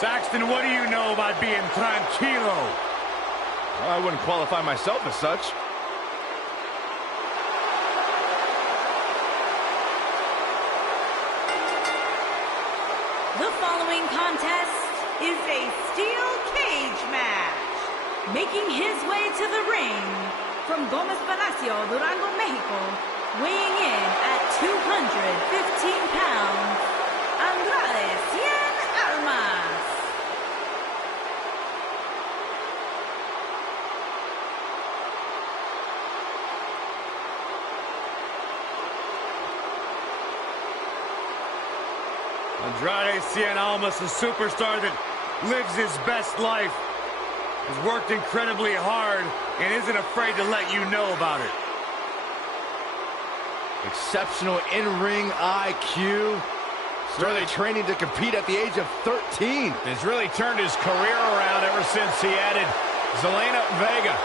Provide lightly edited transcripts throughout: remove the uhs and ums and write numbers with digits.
Saxton, what do you know about being tranquilo? Well, I wouldn't qualify myself as such. The following contest is a steel cage match. Making his way to the ring from Gómez Palacio, Durango, Mexico, weighing in at 215 pounds, Andrade, Cien, Almas. Andrade Cien Almas, a superstar that lives his best life, has worked incredibly hard and isn't afraid to let you know about it. Exceptional in-ring IQ. Started training to compete at the age of 13. He's really turned his career around ever since he added Zelena Vega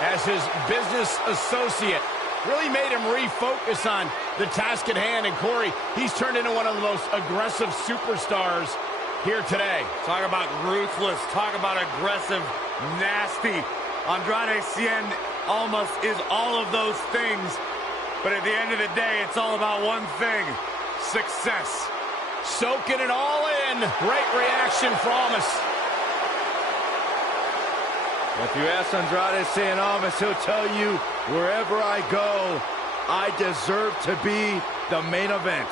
as his business associate. Really made him refocus on the task at hand. And Corey, he's turned into one of the most aggressive superstars here today. Talk about ruthless, talk about aggressive, nasty. Andrade Cien Almas is all of those things. But at the end of the day, it's all about one thing: success. Soaking it all in. Great reaction from us. If you ask Andrade Cien Almas, he'll tell you, wherever I go, I deserve to be the main event.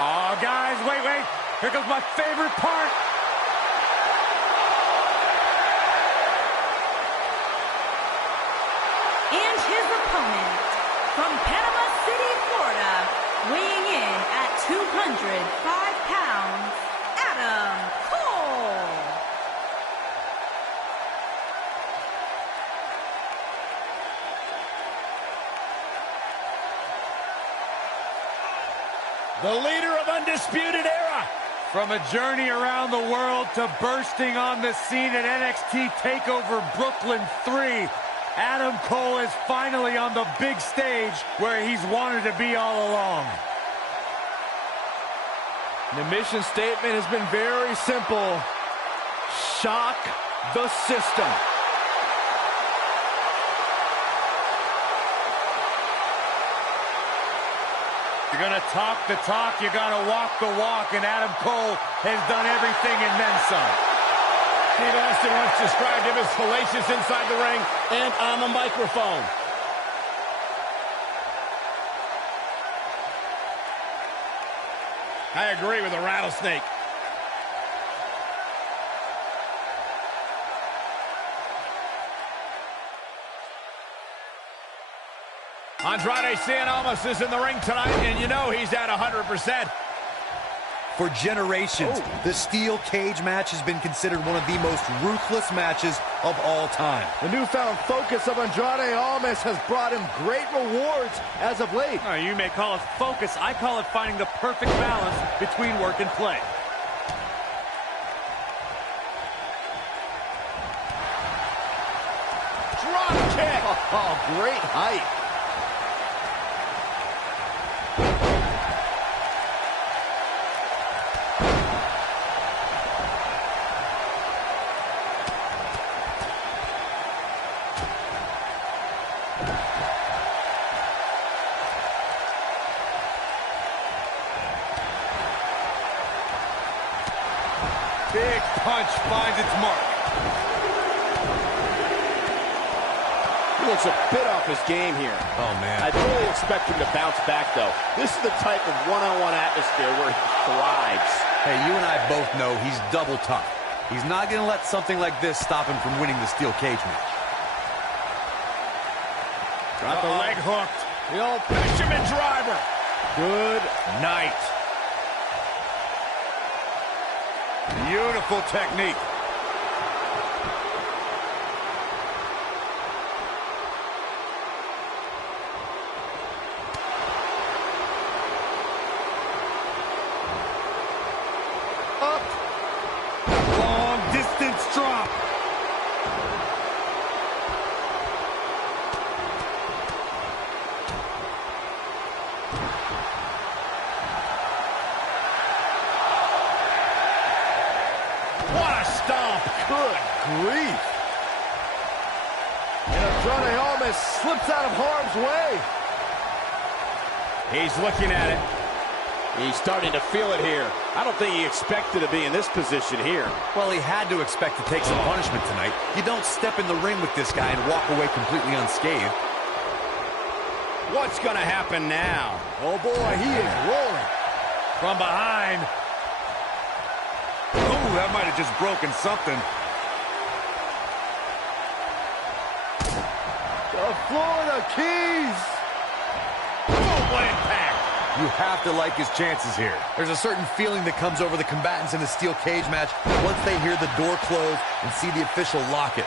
Oh, guys, wait. Here comes my favorite part. And his opponent, from Panama City, Florida, weighing in at 205 pounds, Adam Cole. The leader of Undisputed Era. From a journey around the world to bursting on the scene at NXT TakeOver Brooklyn 3, Adam Cole is finally on the big stage where he's wanted to be all along. The mission statement has been very simple: shock the system. You're going to talk the talk, you got to walk the walk, and Adam Cole has done everything and then some. Steve Austin once described him as fallacious inside the ring and on the microphone. I agree with the rattlesnake. Andrade Cien Almas is in the ring tonight, and you know he's at 100%. For generations, the steel cage match has been considered one of the most ruthless matches of all time. The newfound focus of Andrade Almas has brought him great rewards as of late. You may call it focus. I call it finding the perfect balance between work and play. Drop kick. Oh, great height. Big punch finds its mark. He looks a bit off his game here. Oh, man. I fully expect him to bounce back, though. This is the type of one-on-one atmosphere where he thrives. Hey, you and I both know he's double tough. He's not going to let something like this stop him from winning the steel cage match. Got the leg hooked. The old fisherman driver. Good night. Beautiful technique. Long distance Andrade Almas slips out of harm's way. He's looking at it. He's starting to feel it here. I don't think he expected to be in this position here. Well, he had to expect to take some punishment tonight. You don't step in the ring with this guy and walk away completely unscathed. What's going to happen now? Oh, boy, he is rolling. From behind. Ooh, that might have just broken something. The Florida Keys. Boom, what impact. You have to like his chances here. There's a certain feeling that comes over the combatants in a steel cage match once they hear the door close and see the official lock it.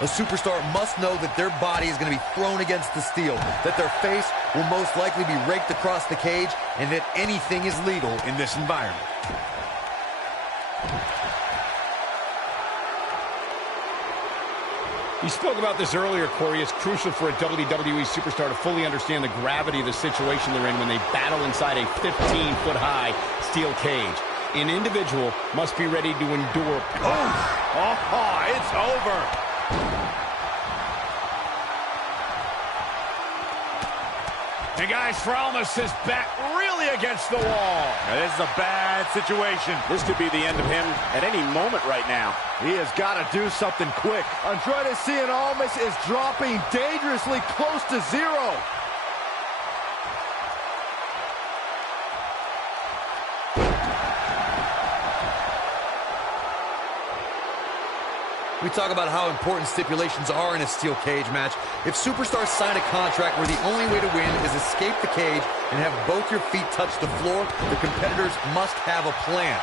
A superstar must know that their body is going to be thrown against the steel, that their face will most likely be raked across the cage, and that anything is legal in this environment. You spoke about this earlier, Corey. It's crucial for a WWE superstar to fully understand the gravity of the situation they're in when they battle inside a 15-foot-high steel cage. An individual must be ready to endure. Oh, it's over. And guys, for Almas, his back really against the wall. Now, this is a bad situation. This could be the end of him at any moment right now. He has got to do something quick. Andrade Cien Almas is dropping dangerously close to zero. We talk about how important stipulations are in a steel cage match. If superstars sign a contract where the only way to win is escape the cage and have both your feet touch the floor, the competitors must have a plan.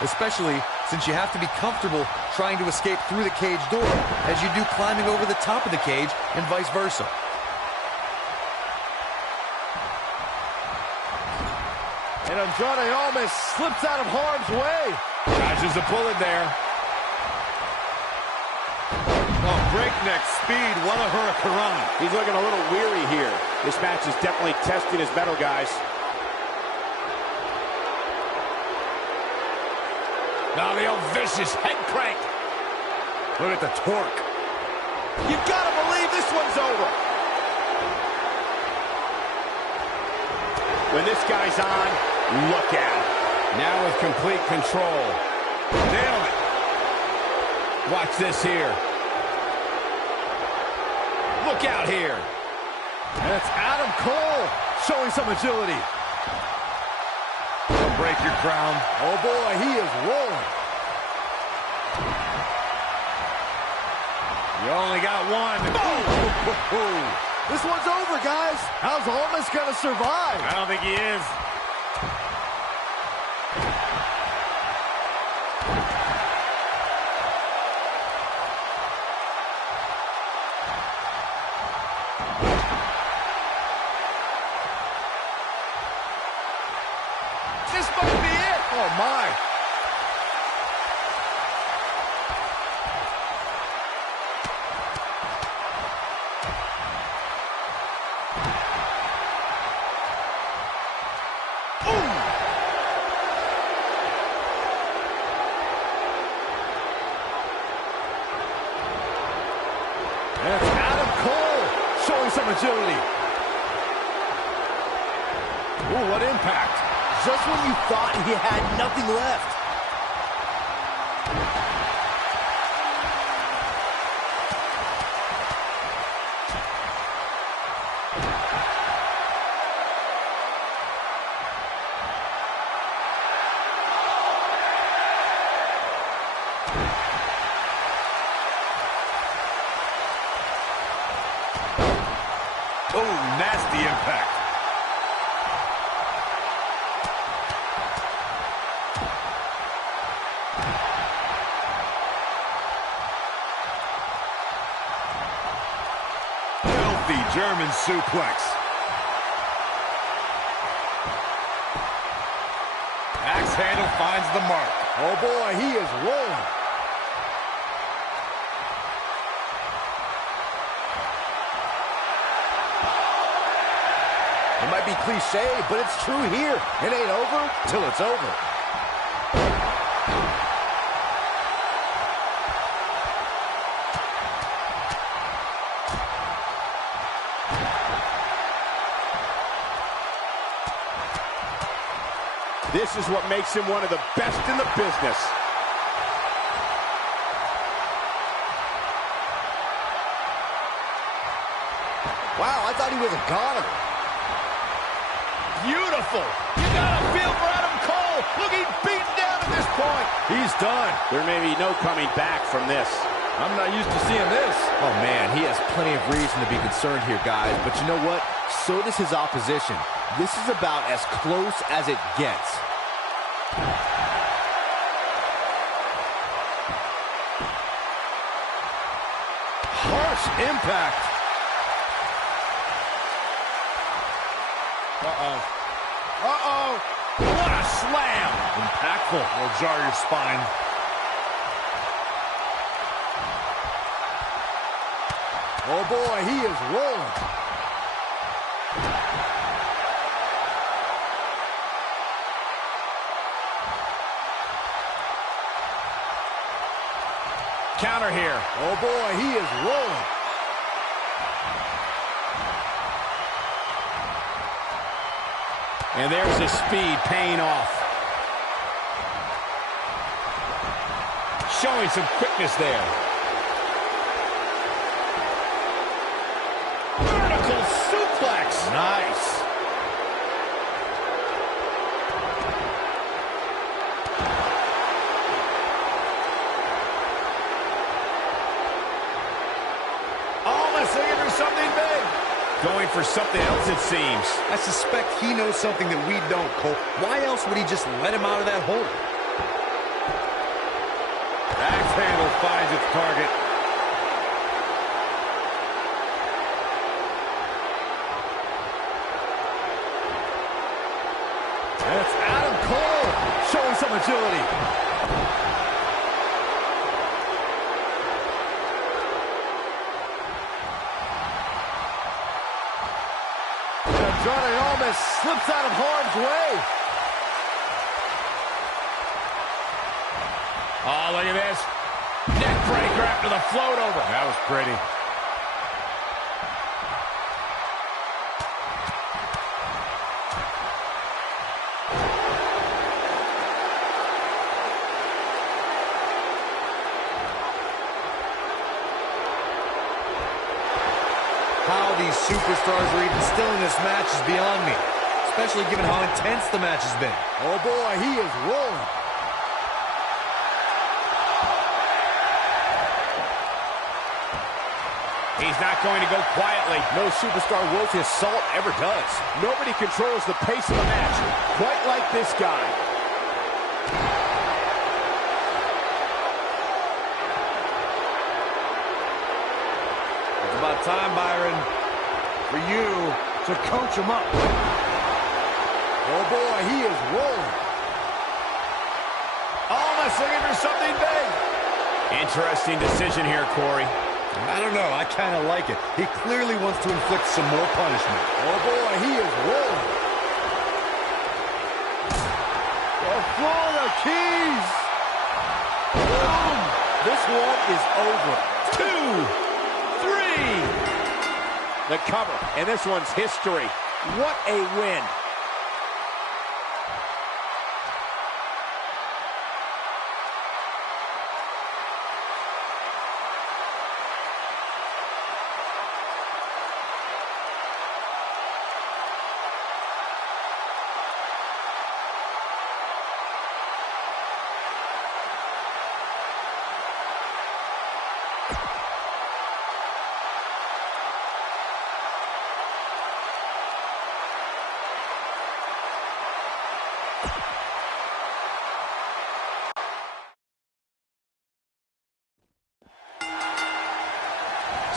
Especially since you have to be comfortable trying to escape through the cage door as you do climbing over the top of the cage and vice versa. And Andrade Almas slips out of harm's way. Dodges a bullet there. Oh, breakneck speed. What a hurricanrana. He's looking a little weary here. This match is definitely testing his mettle, guys. Now the old vicious head crank. Look at the torque. You've got to believe this one's over. When this guy's on, look at him. Now with complete control. Nailed it. Watch this here. Look out here. And it's Adam Cole showing some agility. Don't break your crown. Oh, boy, he is rolling. You only got one. This one's over, guys. How's Almas going to survive? I don't think he is. This might be it. Oh, my. And it's Adam Cole showing some agility. Ooh, what impact. Just when you thought he had nothing left. Oh, nasty impact. Filthy German suplex. Axe handle finds the mark. Oh, boy, he is rolling. It might be cliche, but it's true here. It ain't over till it's over. This is what makes him one of the best in the business. Wow, I thought he was a goner. Beautiful. You gotta feel for Adam Cole. Look, he's beaten down at this point. He's done. There may be no coming back from this. I'm not used to seeing this. Oh, man, he has plenty of reason to be concerned here, guys. But you know what? So does his opposition. This is about as close as it gets. Harsh impact. Uh-oh. Uh-oh. What a slam. Impactful. Will jar your spine. Oh, boy, he is rolling. Counter here. Oh, boy, he is rolling. And there's his speed paying off. Showing some quickness there. Vertical suplex. Nice. Almas looking for something big. Going for something else, it seems. I suspect he knows something that we don't, Cole. Why else would he just let him out of that hole? Axe handle finds its target. And it's Adam Cole showing some agility. Andrade almost slips out of harm's way. Oh, look at this. Neck breaker after the float over. That was pretty. How these superstars are even still in this match is beyond me, especially given how intense the match has been. Oh boy, he is rolling. He's not going to go quietly. No superstar worth his salt ever does. Nobody controls the pace of the match quite like this guy. It's about time, Byron, for you to coach him up. Oh boy, he is rolling. Almost looking for something big. Interesting decision here, Corey. I don't know, I kind of like it. He clearly wants to inflict some more punishment. Oh boy, he is rolling. Oh, Florida Keys. Boom. This one is over. 2, 3. The cover, and this one's history. What a win.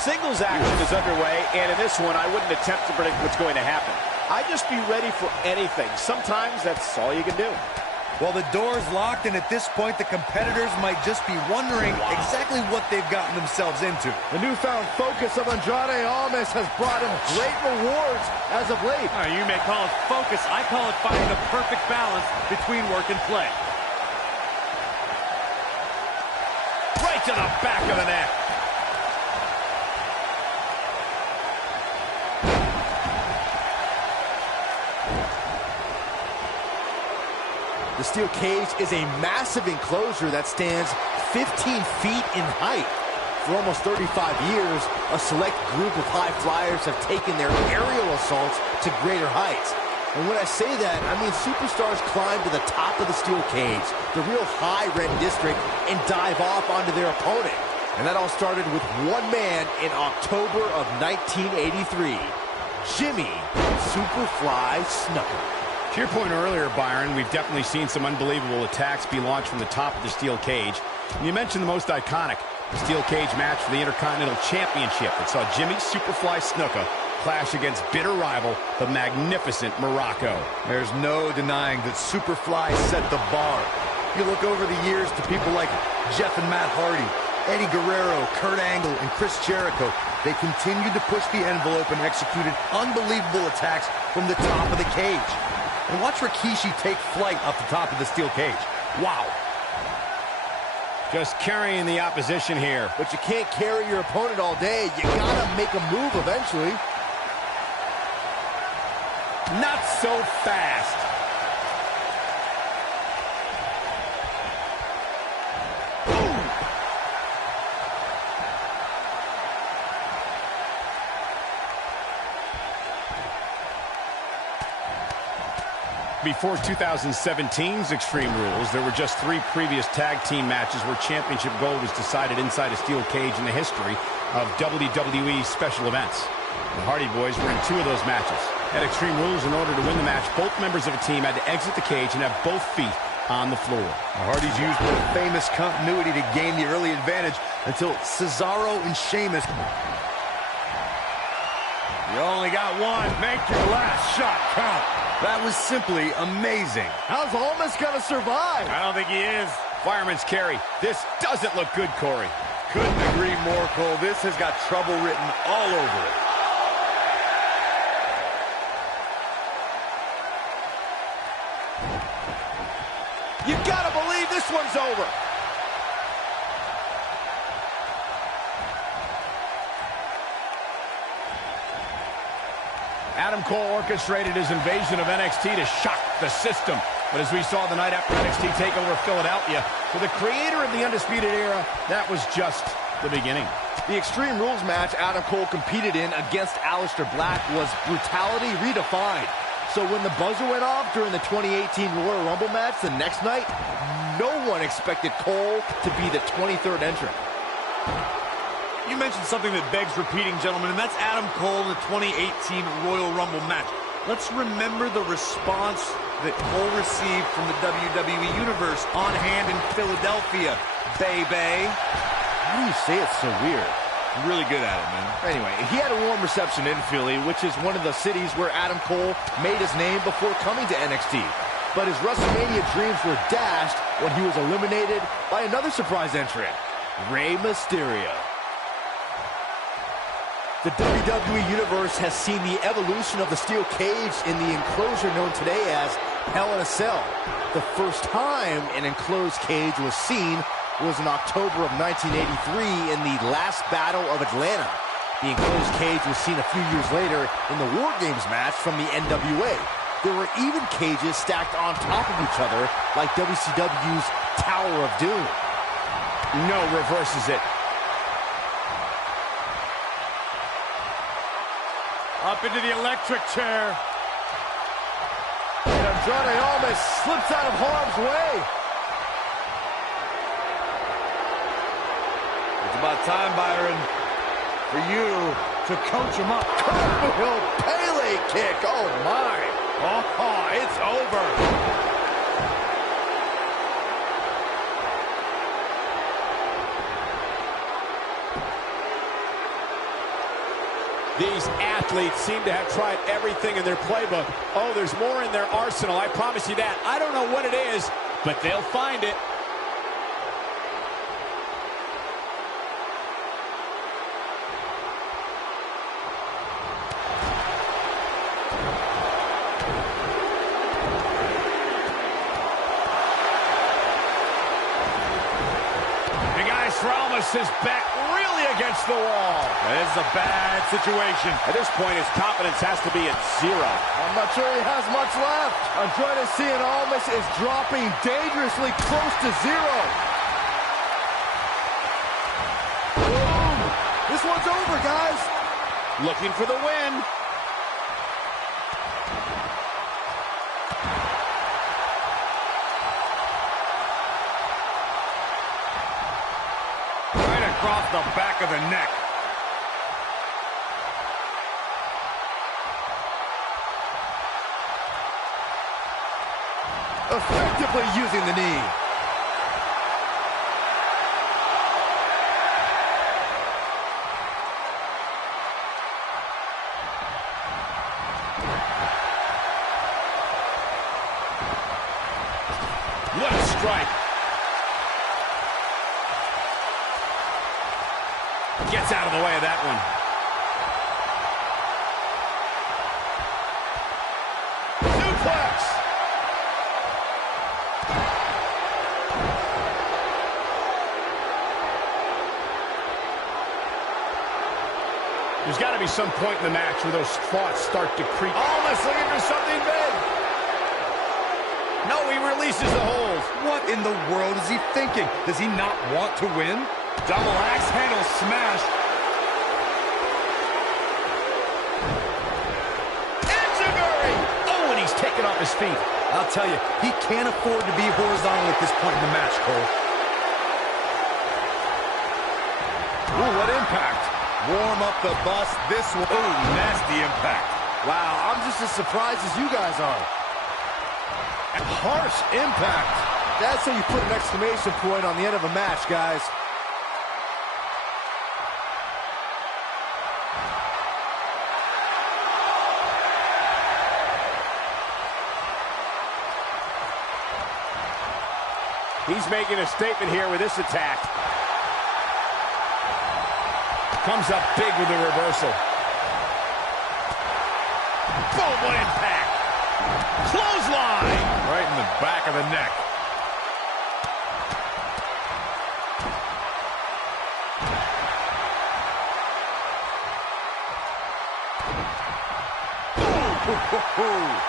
Singles action is underway, and in this one, I wouldn't attempt to predict what's going to happen. I'd just be ready for anything. Sometimes that's all you can do. Well, the door's locked, and at this point, the competitors might just be wondering exactly what they've gotten themselves into. The newfound focus of Andrade Almas has brought him great rewards as of late. You may call it focus. I call it finding the perfect balance between work and play. Right to the back of the neck. The steel cage is a massive enclosure that stands 15 feet in height. For almost 35 years, a select group of high flyers have taken their aerial assaults to greater heights. And when I say that, I mean superstars climb to the top of the steel cage, the real high red district, and dive off onto their opponent. And that all started with one man in October of 1983, Jimmy Superfly Snuka. To your point earlier, Byron, we've definitely seen some unbelievable attacks be launched from the top of the steel cage. And you mentioned the most iconic, the steel cage match for the Intercontinental Championship that saw Jimmy Superfly Snuka clash against bitter rival, the magnificent Morocco. There's no denying that Superfly set the bar. You look over the years to people like Jeff and Matt Hardy, Eddie Guerrero, Kurt Angle, and Chris Jericho. They continued to push the envelope and executed unbelievable attacks from the top of the cage. And watch Rikishi take flight off the top of the steel cage. Wow. Just carrying the opposition here. But you can't carry your opponent all day. You gotta make a move eventually. Not so fast. Before 2017's Extreme Rules, there were just 3 previous tag team matches where championship gold was decided inside a steel cage in the history of WWE special events. The Hardy Boys were in 2 of those matches. At Extreme Rules, in order to win the match, both members of a team had to exit the cage and have both feet on the floor. The Hardys used their famous continuity to gain the early advantage until Cesaro and Sheamus. You only got one. Make your last shot count. That was simply amazing. How's Almas gonna survive? I don't think he is. Fireman's carry. This doesn't look good, Corey. Couldn't agree more, Cole. This has got trouble written all over it. You gotta believe this one's over. Adam Cole orchestrated his invasion of NXT to shock the system. But as we saw the night after NXT TakeOver Philadelphia, for the creator of the Undisputed Era, that was just the beginning. The Extreme Rules match Adam Cole competed in against Aleister Black was brutality redefined. So when the buzzer went off during the 2018 Royal Rumble match the next night, no one expected Cole to be the 23rd entrant. You mentioned something that begs repeating, gentlemen, and that's Adam Cole in the 2018 Royal Rumble match. Let's remember the response that Cole received from the WWE Universe on hand in Philadelphia, baby. How do you say it so weird? You're really good at it, man. Anyway, he had a warm reception in Philly, which is one of the cities where Adam Cole made his name before coming to NXT. But his WrestleMania dreams were dashed when he was eliminated by another surprise entrant, Rey Mysterio. The WWE Universe has seen the evolution of the steel cage in the enclosure known today as Hell in a Cell. The first time an enclosed cage was seen was in October of 1983 in the last Battle of Atlanta. The enclosed cage was seen a few years later in the War Games match from the NWA. There were even cages stacked on top of each other like WCW's Tower of Doom. No reverses it. Up into the electric chair. And Andrade Almas slips out of harm's way. It's about time, Byron, for you to coach him up. Cartwheel Pele kick. Oh, my. Oh, it's over. These athletes seem to have tried everything in their playbook. Oh, there's more in their arsenal, I promise you that. I don't know what it is, but they'll find it. The guy, Almas is back really against the wall. This is a bad situation. At this point, his confidence has to be at 0. I'm not sure he has much left. Andrade Cien Almas is dropping dangerously close to 0. Boom! This one's over, guys. Looking for the win. Right across the back of the neck. Effectively using the knee. What a strike. Gets out of the way of that one. Suplex. There's got to be some point in the match where those thoughts start to creep. Almas looking for something big. No, he releases the hold. What in the world is he thinking? Does he not want to win? Double axe handle smash. Enziguri! Oh, and he's taken off his feet. I'll tell you, he can't afford to be horizontal at this point in the match, Cole. Ooh, what impact. Warm up the bus. This one. Ooh, nasty impact. Wow, I'm just as surprised as you guys are. Harsh impact. That's how you put an exclamation point on the end of a match, guys. He's making a statement here with this attack. Comes up big with the reversal. Boom, what impact. Clothesline. Right in the back of the neck. Ooh.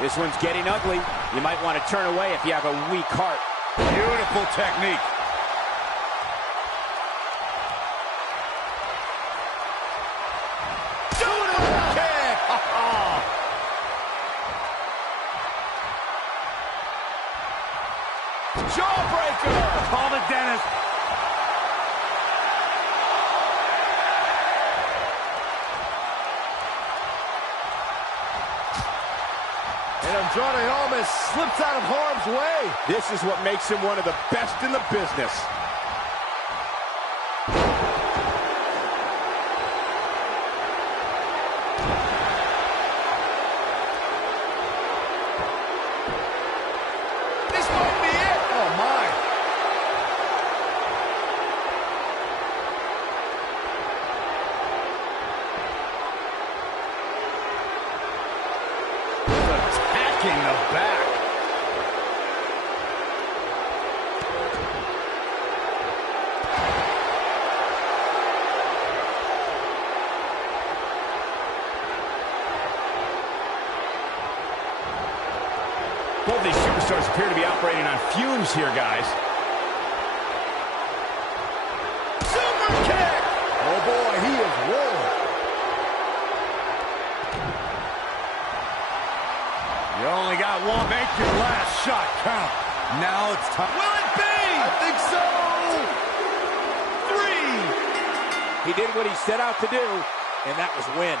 This one's getting ugly. You might want to turn away if you have a weak heart. Beautiful technique. Kick! Jawbreaker! Call the dentist. And Andrade Almas slips out of harm's way. This is what makes him one of the best in the business. This might be it. Oh, my. Attacking the back. Both these superstars appear to be operating on fumes here, guys. Super kick. Oh, boy, he is rolling. You only got one. Make your last shot count. Now it's time. Will it be? I think so. 3. He did what he set out to do, and that was win.